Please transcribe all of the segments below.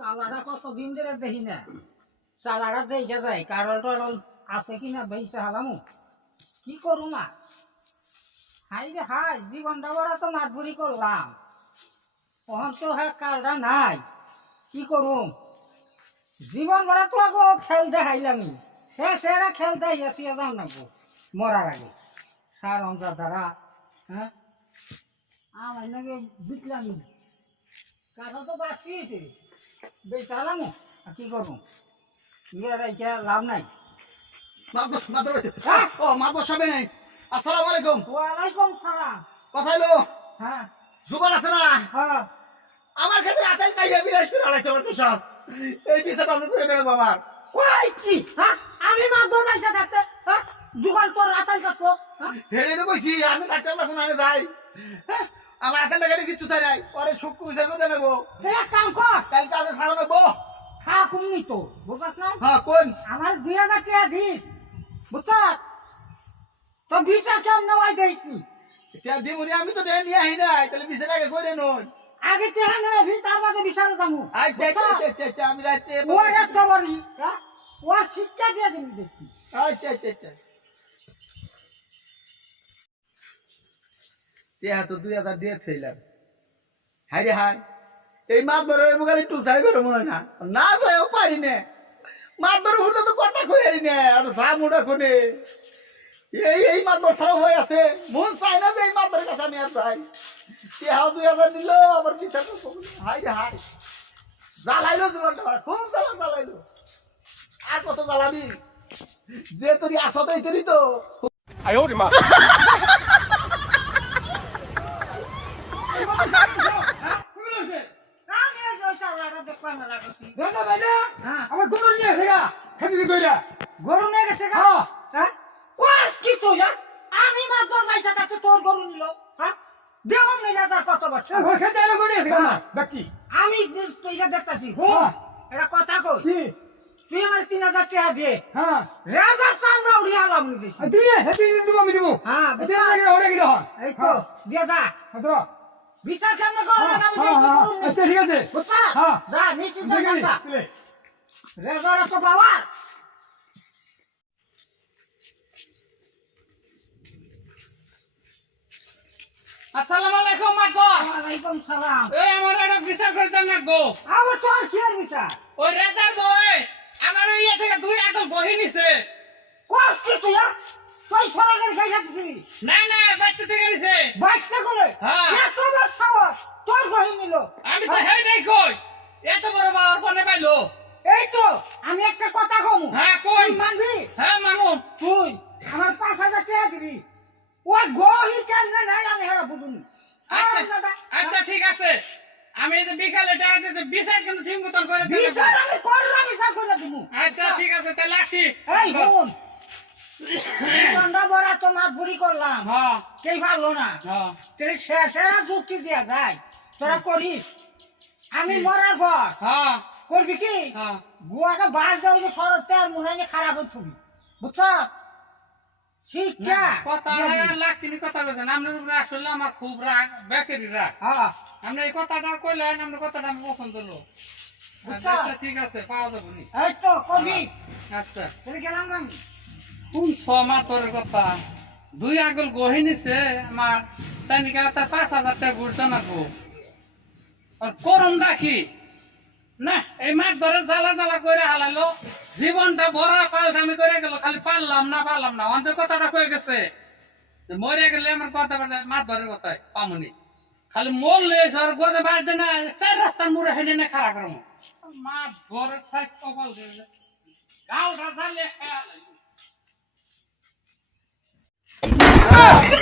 চালাটা কতদিন ধরে দেখি না, চালাটা দেখে যায় কারল টরল আছে কিনা বেশি হালামু কি করু না। হাই রে হাই, জীবনটা বড় তো মাতবুরি করলাম, তখন তো হ্যাঁ কালটা নাই, কি করুম। জীবন ভরা তো আগো খেল দেখাইলামি, সেরা খেল দেখাইয়া তুই যাও না মরার আগে সার অঞ্চার দ্বারা। হ্যাঁ আমার নাকি বিকলামি কারণ তো বাঁচিয়েছে বেচালামো, আর কি করবো, লাভ নাই। ওয়ালাইকুম সালাম। কথা হলো হ্যাঁ জোগাড় আছে না? হ্যাঁ আমার ক্ষেত্রে আটাই কাইয়া বিরাজ করে আলাইছে আমার তো সব এই বিষয়টা আপনি করে দেবেন বাবা। কই কি হ্যাঁ আমি মা দর পয়সা থাকতে হ্যাঁ জুগাল তোর আতাই কাটছো হ্যাঁ হেড়ে তো কইছি আমি থাকতে আমরা শোনানে যাই। হ্যাঁ, আমার হাতে লাগাই কিছু চাই নাই, পরে শুক্র বিচার করে নেবো। এক কাম কর, কালকে আমি খাওয়া নেবো। খা কুমনি তো বুঝাস না। হ্যাঁ কোন আমার 2000 টাকা দিস বুঝছ তো বিচার কেমন নেওয়াই দিয়েছি। দিমুনি আমি তো নিয়ে আহি নাই, তাহলে বিচার আগে করে নই। আগে টাকা নেবি তারপরে বিচার যাবো। আচ্ছা আমি রাতে ওর এত বড়ি হ্যাঁ ওর শিক্ষা দিয়ে দিবি দেখছি। আচ্ছা টেহা তো 2000 দিয়েছিলাম। হাই রে হাই, এই মাছ বড় মোগালি টু সাই বেরো মনে না না যাও পারি না। মাছ বড় হতে তো কথা কই না, আর সা মুড়া কোনে এই মাছ বড় খারাপ হয়ে আছে। মন চাই না যে এই মাছ বড় কাছে আমি আর যাই। টেহা 2000 দিল আবার বিচার করবো। হাই রে হাই, জ্বালাইলো জীবনটা, খুব জ্বালাইলো। আর কত জ্বালাবি, যে তোর আসতেই তোরই তো।哎呦我的妈！ আমি এই যে চালাটা দেখলাম না লাগছি। দাদা ভাইনা হ্যাঁ আমার গরু নিয়ে এসে গা খেতে কইরা গরু নিয়ে গেছে গা? হ্যাঁ হ্যাঁ কোয়াস কি তুই হ্যাঁ? আমি মা দর পয়সা কাছে তোর গরু নিল হ্যাঁ দেখুন না তার কত বছর। ঘর খেতে এলো করে এসে গা ব্যক্তি আমি তুই দেখতেছি হুম হ্যাঁ। এটা কথা কই, কি তুই আমার 3000 টাকা দে, হ্যাঁ রাজার চামড়া উড়িয়ে আলাম দেখি। তুই হেতে দিব আমি দিব হ্যাঁ এতে লাগে ওরে কি দাও এই তো দিয়ে যা হাতরা বিচার কেমন করো না আমি হ্যাঁ দেখি হ্যাঁ করুন আচ্ছা ঠিক আছে বুঝছা হ্যাঁ যা নিশ্চিন্ত ঠিক যা আছে রেজার তো বাবা। আসসালামু আলাইকুম মাগো। ওয়ালাইকুম সালাম। এই আমার একটা বিচার করে দেন লাগবো। আবার তোর কি আর বিচার ওই রেজার বই আমার ওই ইয়ে থেকে 2 আগল বহি নিছে। কোয়াস কি তুই হ্যাঁ তুই সরাগের গাইয়া দিছিলি না বাইতে থেকে নিছে। বাইকটা কোলে হ্যাঁ। এত বড় সাহস তোর গহি নিল। আমি তো হেডাই কই এত বড় বাবার কোনে পাইলো। এই তো আমি একটা কথা কমু হ্যাঁ কই। তুই মানবি? হ্যাঁ মানুন। তুই আমার 5000 টাকা দিবি, ওর গহি কেমনে নাই আমি হেরা বুঝুনি। আচ্ছা ঠিক আছে, আমি এই যে বিকালে টাকা দিতে বিচার কিন্তু ঠিক মতন করে দেব। বিচার আমি করলাম, বিচার করে দিব। আচ্ছা ঠিক আছে তাহলে আসি। এই বোন গন্ডা বড়া তো মাছ বুড়ি করলাম হ্যাঁ কেই ভালো না, হ্যাঁ তুই শেষেরা যুক্তি দিয়া যায় তোরা করিস। আমি মরার ঘর হ্যাঁ করবি কি হ্যাঁ গুয়াকে বাস দেওয়া যে সরতে তেল মুড়াইলে খারাপ হয়ে ছবি বুঝছ শিক্ষা কথা লাখিনি কথা বলছেন আপনার উপরে আসলে আমার খুব রাগ, বেকারি রাগ। হ্যাঁ আপনি এই কথাটা কইলেন, আপনার কথাটা আমি পছন্দ হলো। বুঝছো? আচ্ছা ঠিক আছে পাওয়া যাবে নি। এই তো কবি আচ্ছা তুই গেলাম আমি কোন সমাতরের কথা 2 আগল গহি নিছে আমার তানিকা তার 5000 টাকা ঘুরতো না গো। আর করম রাখি না এই মাছ ধরে জ্বালা করে হালালো, জীবনটা ভরা পাল্টামি করে গেল, খালি পারলাম না অন্তর কথাটা কয়ে গেছে যে মরে গেলে আমার কথা মাছ ধরে কথায় পামনি, খালি মরলে সর গোদে বাড়তে না 4 রাস্তার মুড়ে হেনে না খারাপ করবো মাছ ধরে খাই কপাল দিয়ে গাওটা জ্বালে খেয়াল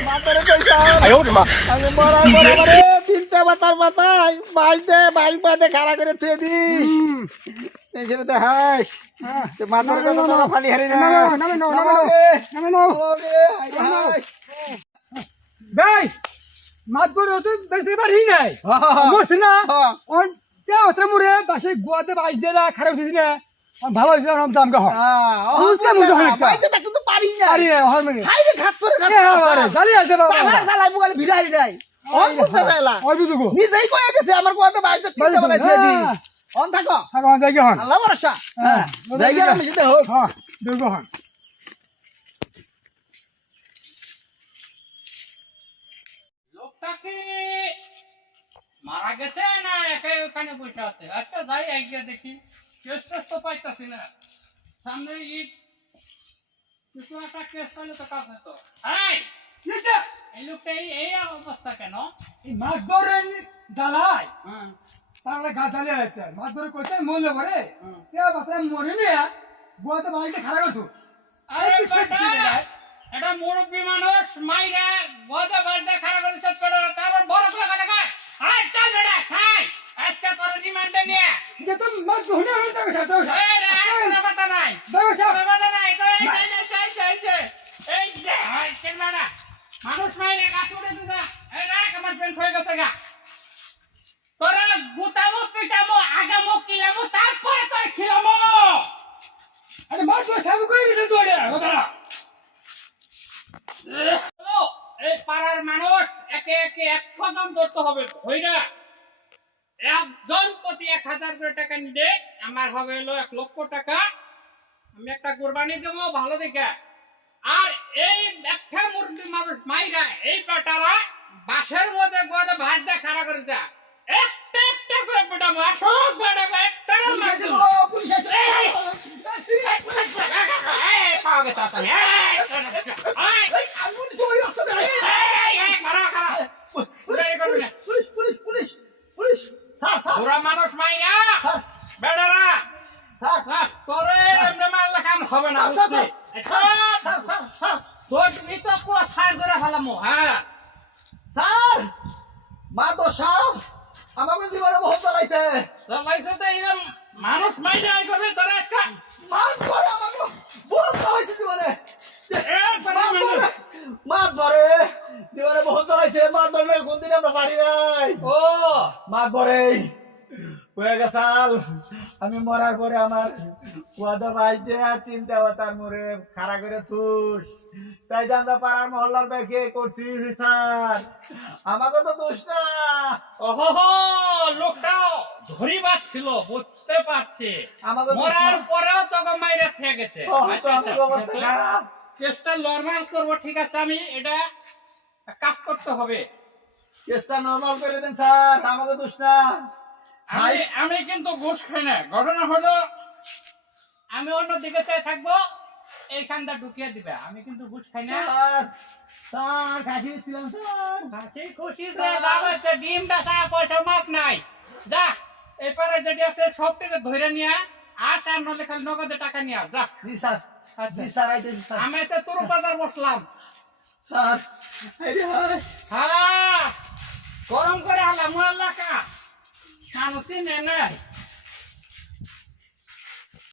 মাতারে কইছা 哎呦我的妈！ আমি মরার বরাবরে তিনটা মাতার মাথায় বাইক বাদে খাড়া করে থুয়ে দি এখানে তো হাই মাতার কথা তো ফালি হারি না। ভাই মাত করে তো বেশি বাড়ি নাই বসে না অন তে ওতরে মুরে বাসে গোয়াতে বাইজ দেলা খারাপ দিছি না ভালো হইছে নাম দাম গহ বুঝতে মুজো হইতা বাইতে তা কিন্তু পারি না। আরে হর মানে হাই রে ঘাট করে এ আরে জালি আছে বাবা আমার জ্বালাই মুগালে ভিড়াই নাই। ওই বুঝতে যাইলা ওই বুঝুগো নিজেই কয়ে গেছে আমার কোয়াতে বাইতে তিনটা বেলায় থুয়ে দি। অন থাকো এখন জায়গা হন আল্লাহ ভরসা হ্যাঁ জায়গা আমি যেতে হোক হ্যাঁ দুর্গ হন লোকটা কি মারা গেছে না একাই ওখানে বসে আছে? আচ্ছা যাই এগিয়ে দেখি, কেস টেস তো পাইতাছি না। সামনে ঈদ, কিছু একটা কেস পাইলে তো কাজ হতো। এই লোকটা এই অবস্থা কেন? এই মাছ ধরে জ্বালায় হ্যাঁ তাহলে গাছ জ্বালিয়ে আছে মাছ ধরে করতে মরলে পরে হুম। কে বাচ্চা মরে নিয়ে গোয়াতে বাড়িতে খারাপ করতো আরে বেটা, এটা মুরব্বী মানুষ মাইরা গদা বাড়িতে খারাপ করে সব করে তারপর বড় করে কথা কয়। হাই চল বেটা খাই, আজকে তোর রিমান্ডে নিয়ে এটা তো মাছ ধরে হয়ে যাবে সাথে এই রে, কোনো কথা নাই, দেখো সব কোনো কথা নাই। এই যে হাই চিন্তা মানুষ মাইরে গাছ উড়ে দিবা। এই দেখ আমার পেন হয়ে গেছে গা। তোরা গুটামো পিটামো আগামো কিলামো তারপরে তোর খিলামো। আরে মাছ ধরে সাবু করে দিতে তো রে ওদারা হ্যালো, এই পাড়ার মানুষ একে একে 100 জন ধরতে হবে হইরা। একজন প্রতি 1000 করে টাকা নিলে আমার হবে হলো 1 লক্ষ টাকা। আমি একটা কোরবানি দেবো ভালো দেখে। আর এই একটা মুরগি মানুষ মাইরা এই পেটারা বাসের মধ্যে গোদা ভাজটা খাড়া করে দেয়। একটা একটা করে পেটাবো, আসুক পেটাবো, একটা পুলিশ আছে পাওয়া গেছে আসলে। আমি তো ওই রাস্তা দিয়ে police police police police sir sir বুড়া মানুষ মাইরা স্যার বেড়ারা স্যার তোরে এমনি মারলে কাম হবে না, স্যার, বুঝছি? স্যার স্যার তোর তো পুরো সার করে ফেলামো। হ্যাঁ স্যার মা তো সাপ আমাকে জীবনে বহুত চালাইছে তোর লাইছে তো এইরকম মানুষ মাইরা করবে তোরা একটা মাছ ধরে আমাকে বহুত চালাইছে জীবনে মাছ ধরে জীবনে বহুত চালাইছে মাছ ধরলে কোনদিন আমরা পারি নাই ও মাছ ধরে হয়ে গেছাল আমি মরার পরে আমার কুয়াদা ভাইছে চিন্তা তার মরে খাড়া করে থুস তাই যে আমরা পাড়ার মহল্লার ব্যাগে করছি স্যার আমাকে তো দোষ না ওহো, লোকটাও ধরিবার ছিল, বুঝতে পারছি। আমাকে দোষ মরার না। পরেও তোকে মাইরা থেকে গেছে। হয়তো আমার অবস্থা খারাপ চেষ্টা নরমাল করবো, ঠিক আছে? আমি এটা কাজ করতে হবে। কেসটা নর্মাল করে দেন স্যার আমাকে দোষ না আমি কিন্তু ঘুষ খাই না। ঘটনা হলো আমি অন্য দিকে চাই থাকবো, এইখানটা ঢুকিয়ে দিবে। আমি কিন্তু ঘুষ খাই না। স্যার স্যার খাসি ছিলাম স্যার হাসি খুশি যে দাম আছে, ডিম বেচা পয়সা মাপ নাই। যা এরপরে যেটি আছে সব থেকে ধরে নিয়ে আস, আর নলে খালি নগদে টাকা নিয়ে আস। যা জি স্যার জি স্যার আইতেছি স্যার আমি তো তোর বাজার বসলাম। স্যার আরে হায় হ্যাঁ, গরম করে আল্লাহ মুআল্লাহ কা মানুষই নেই না।